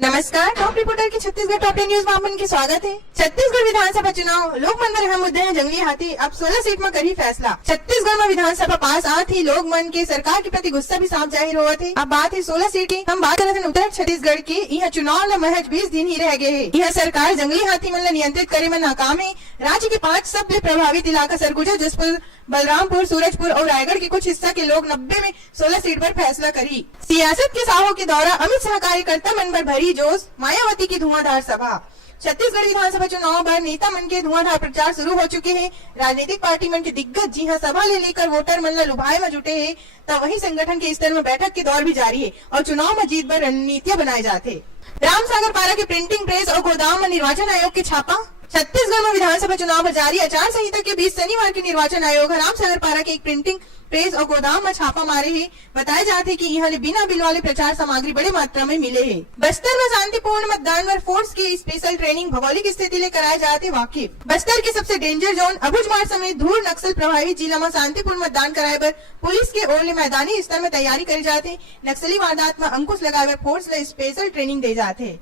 नमस्कार, top reporter की Chhattisgarh top news में आपन के स्वागत है। छत्तीसगढ़ विधानसभा चुनाव लोक मन में अहम मुद्दे हैं। जंगली हाथी अब 16 सीट में करी फैसला। छत्तीसगढ़ में विधानसभा पास आती ही लोग मन के सरकार के प्रति गुस्सा भी साफ जाहिर हुआ थे। अब बात है 16 सीट की। हम बात कर रहे थे उत्तर छत्तीसगढ़ की। यह चुनाव में महज 20 दिन ही रह गए है। यह सरकार जंगली हाथी मन नियंत्रित करे में नाकाम है। राज्य के 5 सबसे प्रभावित इलाका सरगुजा, जसपुर, बलरामपुर, सूरजपुर और रायगढ़ के कुछ हिस्सा के लोग 90 में 16 सीट पर फैसला करी। सियासत के साहों के दौरा, अमित शाह कार्यकर्ता मन पर भरी जोश, मायावती की धुआंधार सभा। छत्तीसगढ़ विधानसभा चुनाव पर नेता मन के धुआंधार प्रचार शुरू हो चुके हैं। राजनीतिक पार्टी मन के दिग्गज जी हां सभा ले लेकर वोटर मन ला लुभाए में जुटे हैं। तब वही संगठन के स्तर में बैठक के दौर भी जारी है और चुनाव में जीत पर रणनीतियां बनाए जाते। रामसागर पारा के प्रिंटिंग प्रेस और गोदाम में निर्वाचन आयोग के छापा। छत्तीसगढ़ में विधानसभा चुनाव में जारी आचार संहिता के बीच शनिवार के निर्वाचन आयोग रामसागर पारा के एक प्रिंटिंग प्रेस और गोदाम में छापा मारे है। बताया जाते है कि यहाँ बिना बिल वाले प्रचार सामग्री बड़ी मात्रा में मिले है। बस्तर में शांतिपूर्ण मतदान पर फोर्स की स्पेशल ट्रेनिंग, भौगोलिक स्थिति ले कराए जाते वाकिफ। बस्तर के सबसे डेंजर जोन अबुझमाड़ समेत धूर नक्सल प्रभावित जिला में शांतिपूर्ण मतदान कराए पर पुलिस के ओर ले मैदानी स्तर में तैयारी करे जाते। नक्सली वारदात में अंकुश लगाए पर फोर्स ले स्पेशल ट्रेनिंग दे जाते।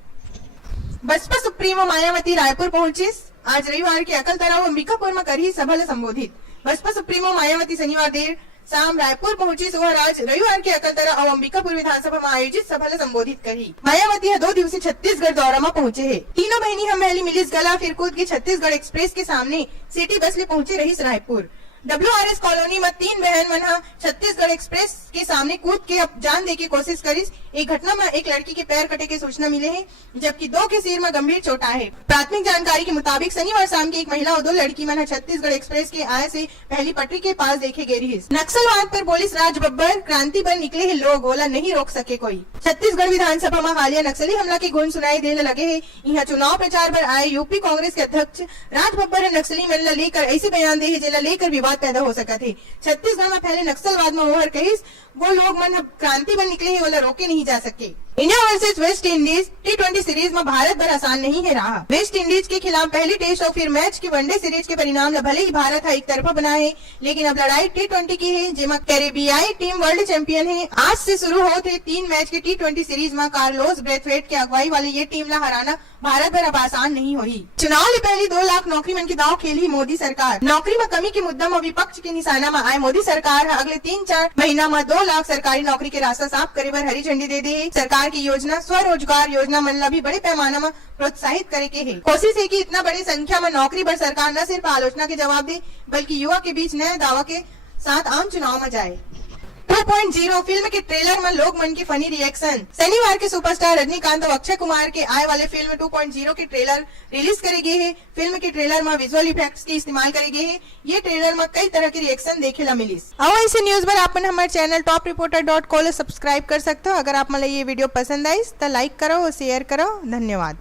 बसपा सुप्रीमो मायावती रायपुर पहुंची। आज रविवार के अकलतरा और अंबिकापुर में करी सभा ले संबोधित। बसपा सुप्रीमो मायावती शनिवार देर शाम रायपुर पहुंची। वह आज रविवार के अकलतरा और अंबिकापुर विधानसभा में आयोजित सभा ले संबोधित करी। मायावती 2 दिवसीय छत्तीसगढ़ दौरा में पहुंचे है। तीनों बहनी हम पहली मिलिस गला फिर कूद की छत्तीसगढ़ एक्सप्रेस के सामने सिटी बस ले पहुंचे रही रायपुर। WRS कॉलोनी में 3 बहन मन छत्तीसगढ़ एक्सप्रेस के सामने कूद के जान दे की कोशिश करी। एक घटना में एक लड़की के पैर कटे के सूचना मिले है, जबकि 2 के सिर में गंभीर चोट है। प्राथमिक जानकारी के मुताबिक शनिवार शाम की एक महिला और 2 लड़की मन छत्तीसगढ़ एक्सप्रेस के आय से पहली पटरी के पास देखे गए रही। नक्सलवाद पर पुलिस राज बब्बर, क्रांति पर निकले है लोग, बोला नहीं रोक सके कोई। छत्तीसगढ़ विधानसभा में हालिया नक्सली हमला के गुण सुनाई देने लगे है। यहाँ चुनाव प्रचार पर आए यूपी कांग्रेस के अध्यक्ष राज बब्बर नक्सली मन लेकर ऐसे बयान दे जिला लेकर विवाद पैदा हो सका थे। छत्तीसगढ़ में पहले नक्सलवाद में ओवर कहिस वो लोग मन क्रांति पर निकले हैं, वाला रोके नहीं जा सके। India versus West Indies T20 series में भारत पर आसान नहीं है रहा। वेस्ट इंडीज के खिलाफ पहली टेस्ट और फिर मैच की वनडे सीरीज के परिणाम भले ही भारत एक तरफा बना है, लेकिन अब लड़ाई T20 की है, जिसमें कैरेबियाई टीम वर्ल्ड चैंपियन है। आज से शुरू होते 3 मैच की T20 सीरीज में कार्लोस ब्रेथवेट की अगुवाई वाली ये टीम ला हराना भारत पर अब आसान नहीं हुई। चुनाव से पहले 2 लाख नौकरी मन की दाव खेली मोदी सरकार। नौकरी में कमी के मुद्दा में विपक्ष के निशाना में आए मोदी सरकार अगले 3-4 महीना में 2 लाख सरकारी नौकरी के रास्ता साफ करे पर हरी झंडी दे दी। सरकार की योजना स्वरोजगार योजना मन भी बड़े पैमाना में प्रोत्साहित करे के है। कोशिश है कि इतना बड़ी संख्या में नौकरी पर सरकार न सिर्फ आलोचना के जवाब दे, बल्कि युवा के बीच नए दावा के साथ आम चुनाव में जाए। 2.0 फिल्म के ट्रेलर में लोग मन की फनी रिएक्शन। शनिवार के सुपरस्टार रजनीकांत और अक्षय कुमार के आए वाले फिल्म 2.0 के ट्रेलर रिलीज करे गए है। फिल्म के ट्रेलर में विजुअल इफेक्ट्स की इस्तेमाल करे गए है। ये ट्रेलर में कई तरह की रिएक्शन देखे ला मिली। और ऐसे न्यूज पर आप हमारे चैनल topreporter.co सब्सक्राइब कर सकते हो। अगर आप मतलब ये वीडियो पसंद आई तो लाइक करो और शेयर करो। धन्यवाद।